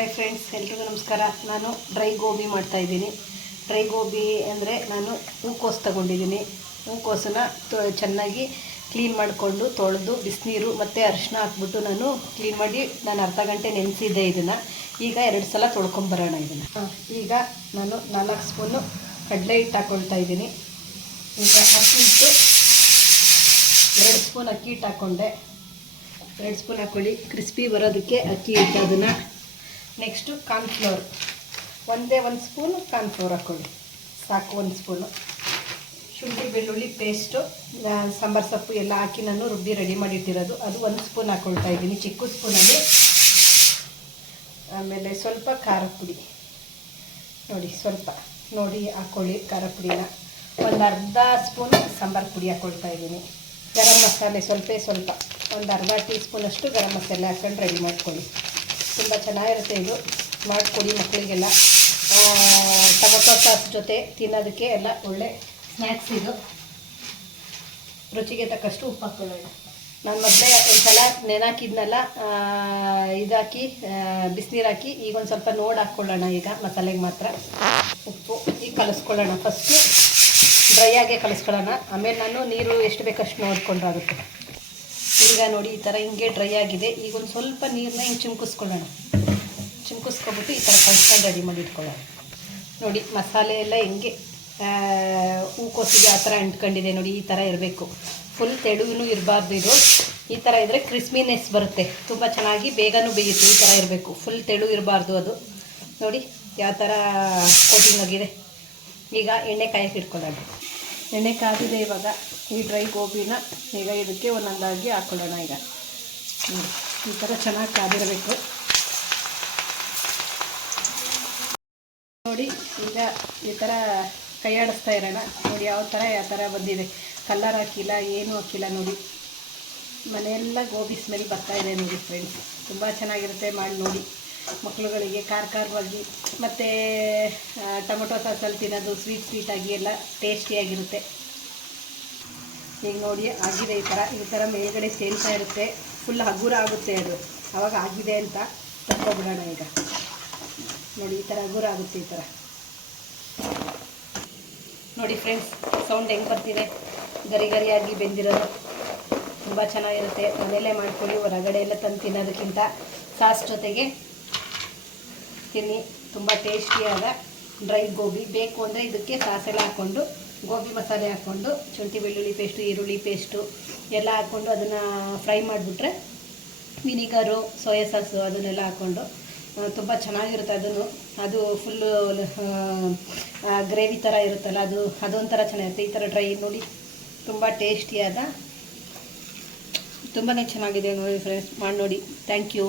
Hi friends ಎಲ್ರಿಗೂ ನಮಸ್ಕಾರ. ನಾನು ಡ್ರೈ ಗೋಬಿ ಮಾಡ್ತಾ ಇದ್ದೀನಿ. ಡ್ರೈ ಗೋಬಿ ಅಂದರೆ ನಾನು ಹೂಕೋಸು ತಗೊಂಡಿದ್ದೀನಿ. ಹೂಕೋಸನ್ನ ಚೆನ್ನಾಗಿ ಕ್ಲೀನ್ ಮಾಡಿಕೊಂಡು ತೊಳೆದು ಬಿಸಿನೀರು ಮತ್ತು ಅರಿಶಿನ ಹಾಕ್ಬಿಟ್ಟು ನಾನು ಕ್ಲೀನ್ ಮಾಡಿ ನಾನು ಅರ್ಧ ಗಂಟೆ ನೆನೆಸಿದ್ದೆ ಇದನ್ನು. ಈಗ ಎರಡು ಸಲ ತೊಳ್ಕೊಂಬರೋಣ ಇದನ್ನು. ಈಗ ನಾನು ನಾಲ್ಕು ಸ್ಪೂನು ಕಡಲೆ ಹಿಟ್ಟು ಹಾಕ್ಕೊಳ್ತಾ ಇದ್ದೀನಿ. ಈಗ ಅಕ್ಕಿ ಹಿಟ್ಟು ಎರಡು ಸ್ಪೂನ್ ಅಕ್ಕಿ ಹಿಟ್ಟು ಹಾಕ್ಕೊಂಡೆ ಎರಡು ಸ್ಪೂನ್ ಹಾಕ್ಕೊಳ್ಳಿ ಕ್ರಿಸ್ಪಿ ಬರೋದಕ್ಕೆ ಅಕ್ಕಿ ಹಿಟ್ಟು ಅದನ್ನು ನೆಕ್ಸ್ಟು ಕಾರ್ನ್ಫ್ಲೋರ್ ಒಂದೇ ಒಂದು ಸ್ಪೂನು ಕಾರ್ನ್ಫ್ಲೋರ್ ಹಾಕ್ಕೊಳ್ಳಿ ಸಾಕು ಒಂದು ಸ್ಪೂನು ಶುಂಠಿ, ಬೆಳ್ಳುಳ್ಳಿ ಪೇಸ್ಟು ಸಾಂಬಾರು ಸೊಪ್ಪು ಎಲ್ಲ ಹಾಕಿ ನಾನು ರುಬ್ಬಿ ರೆಡಿ ಮಾಡಿಟ್ಟಿರೋದು. ಅದು ಒಂದು ಸ್ಪೂನ್ ಹಾಕ್ಕೊಳ್ತಾ ಇದ್ದೀನಿ. ಚಿಕ್ಕ ಸ್ಪೂನಲ್ಲಿ ಆಮೇಲೆ ಸ್ವಲ್ಪ ಖಾರ ಪುಡಿ. ನೋಡಿ, ಸ್ವಲ್ಪ. ನೋಡಿ ಹಾಕ್ಕೊಳ್ಳಿ ಖಾರ ಪುಡಿನ. ಒಂದು ಅರ್ಧ ಸ್ಪೂನ್ ಸಾಂಬಾರು ಪುಡಿ ಹಾಕ್ಕೊಳ್ತಾ ಇದ್ದೀನಿ. ಗರಂ ಮಸಾಲೆ, ಸ್ವಲ್ಪ ಸ್ವಲ್ಪ. ಒಂದು ಅರ್ಧ ಟೀ ಸ್ಪೂನಷ್ಟು ಗರಂ ಮಸಾಲೆ ಹಾಕ್ಕೊಂಡು ರೆಡಿ ಮಾಡ್ಕೊಳ್ಳಿ. ತುಂಬ ಚೆನ್ನಾಗಿರುತ್ತೆ ಇದು. ಮಾಡಿಕೊಡಿ ಮಕ್ಕಳಿಗೆಲ್ಲ ಟೊಮೊಟೊ ಸಾಸ್ ಜೊತೆ ತಿನ್ನೋದಕ್ಕೆ ಎಲ್ಲ ಒಳ್ಳೆ ಸ್ನ್ಯಾಕ್ಸ್ ಇದು. ರುಚಿಗೆ ತಕ್ಕಷ್ಟು ಉಪ್ಪು ಹಾಕ್ಕೊಳ್ಳೋಣ ನಾನು ಮೊದಲೇ ಒಂದು ಸಲ ನೆನಾಕಿದ್ನಲ್ಲ ಇದಾಕಿ ಬಿಸಿನೀರು ಹಾಕಿ ಈಗ ಒಂದು ಸ್ವಲ್ಪ ನೋಡಿ ಹಾಕ್ಕೊಳ್ಳೋಣ ಈಗ ಮಸಾಲೆಗೆ ಮಾತ್ರ. ಉಪ್ಪು ಈಗ ಕಲಿಸ್ಕೊಳ್ಳೋಣ. ಫಸ್ಟು ಡ್ರೈ ಆಗೇ ಕಲಿಸ್ಕೊಳ್ಳೋಣ. ಆಮೇಲೆ ನಾನು ನೀರು ಎಷ್ಟು ಬೇಕಷ್ಟು ನೋಡ್ಕೊಂಡ್ರಾಗುತ್ತೆ ಈಗ ನೋಡಿ ಈ ಥರ ಹಿಂಗೆ ಡ್ರೈ ಆಗಿದೆ. ಈಗ ಒಂದು ಸ್ವಲ್ಪ ನೀರನ್ನ ಹಿಂಗೆ ಚಿಮ್ಕಿಸ್ಕೊಳ್ಳೋಣ. ಚಿಮ್ಕಿಸ್ಕೊಬಿಟ್ಟು ಈ ಥರ ಕಲ್ಸ್ಕೊಂಡು ರೆಡಿ ಮಾಡಿ ಇಟ್ಕೊಳ್ಳೋಣ. ನೋಡಿ ಮಸಾಲೆ ಎಲ್ಲ ಹಿಂಗೆ ಹೂಕೋಸಿಗೆ ಆ ಥರ ಅಂಟ್ಕೊಂಡಿದೆ. ನೋಡಿ ಈ ಥರ ಇರಬೇಕು. ಫುಲ್ ತೆಳುವೂ ಇರಬಾರ್ದು ಇದು. ಈ ಥರ ಇದ್ದರೆ ಕ್ರಿಸ್ಮಿನೆಸ್ ಬರುತ್ತೆ. ತುಂಬ ಚೆನ್ನಾಗಿ ಬೇಗನೂ ಬೇಯುತ್ತೆ. ಈ ಥರ ಇರಬೇಕು. ಫುಲ್ ತೆಳು ಇರಬಾರ್ದು ಅದು. ನೋಡಿ ಯಾವ ಥರ ಕೋಟಿಂಗ್ ಆಗಿದೆ. ಈಗ ಎಣ್ಣೆ ಕಾಯಕ್ಕೆ ಇಟ್ಕೊಳ್ಳೋಣ. ಎಣ್ಣೆ ಕಾದಿದೆ ಇವಾಗ. ಈ ಡ್ರೈ ಗೋಬಿನ ಈಗ ಇದಕ್ಕೆ ಒಂದೊಂದಾಗಿ ಹಾಕ್ಕೊಳ್ಳೋಣ ಈಗ. ಈ ಥರ ಚೆನ್ನಾಗಿ ಕಾದಿರಬೇಕು. ನೋಡಿ, ಈಗ ಈ ಥರ ಕೈ ಆಡಿಸ್ತಾ ಇರೋಣ. ನೋಡಿ, ಯಾವ ಥರ ಯಾವ ಥರ ಬಂದಿದೆ. ಕಲ್ಲರ್ ಹಾಕಿಲ್ಲ, ಏನೂ ಹಾಕಿಲ್ಲ ನೋಡಿ. ಮನೆಯೆಲ್ಲ ಗೋಬಿ ಸ್ಮೆಲ್ ಬರ್ತಾ ಇದೆ ನೋಡಿ ಫ್ರೆಂಡ್ಸ್ ತುಂಬ ಚೆನ್ನಾಗಿರುತ್ತೆ ಮಾಡಿ ನೋಡಿ. ಮಕ್ಕಳುಗಳಿಗೆ ಕಾರ್ ಖಾರವಾಗಿ ಮತ್ತು ಟೊಮೊಟೊ ಸಾಸಲ್ಲಿ ತಿನ್ನೋದು ಸ್ವೀಟ್ ಸ್ವೀಟಾಗಿ ಎಲ್ಲ ಟೇಸ್ಟಿಯಾಗಿರುತ್ತೆ ಈಗ ನೋಡಿ ಆಗಿದೆ ಈ ಥರ ಈ ಥರ ಮೇಲ್ಗಡೆ ಸೇಲ್ತಾ ಇರುತ್ತೆ. ಫುಲ್ ಹಗುರ ಆಗುತ್ತೆ ಅದು. ಅವಾಗ ಆಗಿದೆ ಅಂತ ತಕ್ಕೊಬಿಡೋಣ ಈಗ. ನೋಡಿ ಈ ಥರ ಹಗುರ ಆಗುತ್ತೆ ಈ ಥರ ನೋಡಿ ಫ್ರೆಂಡ್ಸ್ ಸೌಂಡ್ ಹೆಂಗೆ ಬರ್ತಿದೆ? ಗರಿ ಗರಿಯಾಗಿ ಬೆಂದಿರೋದು. ತುಂಬ ಚೆನ್ನಾಗಿರುತ್ತೆ. ಮನೆಯಲ್ಲೇ ಮಾಡ್ಕೊಳ್ಳಿ, ಹೊರಗಡೆ ಎಲ್ಲ ತಂದು ತಿನ್ನೋದಕ್ಕಿಂತ ಸಾಸ್ ಜೊತೆಗೆ ತಿನ್ನಿ. ತುಂಬ ಟೇಸ್ಟಿಯಾದ ಡ್ರೈ ಗೋಬಿ ಬೇಕು ಅಂದರೆ ಇದಕ್ಕೆ ಸಾಸೆಲ್ಲ ಹಾಕ್ಕೊಂಡು ಗೋಬಿ ಮಸಾಲೆ ಹಾಕ್ಕೊಂಡು, ಶುಂಠಿ, ಬೆಳ್ಳುಳ್ಳಿ ಪೇಸ್ಟು ಈರುಳ್ಳಿ ಪೇಸ್ಟು ಎಲ್ಲ ಹಾಕ್ಕೊಂಡು ಅದನ್ನು ಫ್ರೈ ಮಾಡಿಬಿಟ್ರೆ ವಿನಿಗರು ಸೋಯಾ ಸಾಸು ಅದನ್ನೆಲ್ಲ ಹಾಕ್ಕೊಂಡು ತುಂಬ ಚೆನ್ನಾಗಿರುತ್ತೆ ಅದನ್ನು. ಅದು ಫುಲ್ಲು ಗ್ರೇವಿ ಥರ ಇರುತ್ತಲ್ಲ, ಅದು, ಅದೊಂಥರ ಚೆನ್ನಾಗಿರುತ್ತೆ. ಈ ಥರ ಡ್ರೈ ನೋಡಿ ತುಂಬ ಟೇಸ್ಟಿಯಾದ ತುಂಬಾ ಚೆನ್ನಾಗಿದೆ ನೋಡಿ ಫ್ರೆಂಡ್ಸ್ ಮಾಡಿ ನೋಡಿ. Thank you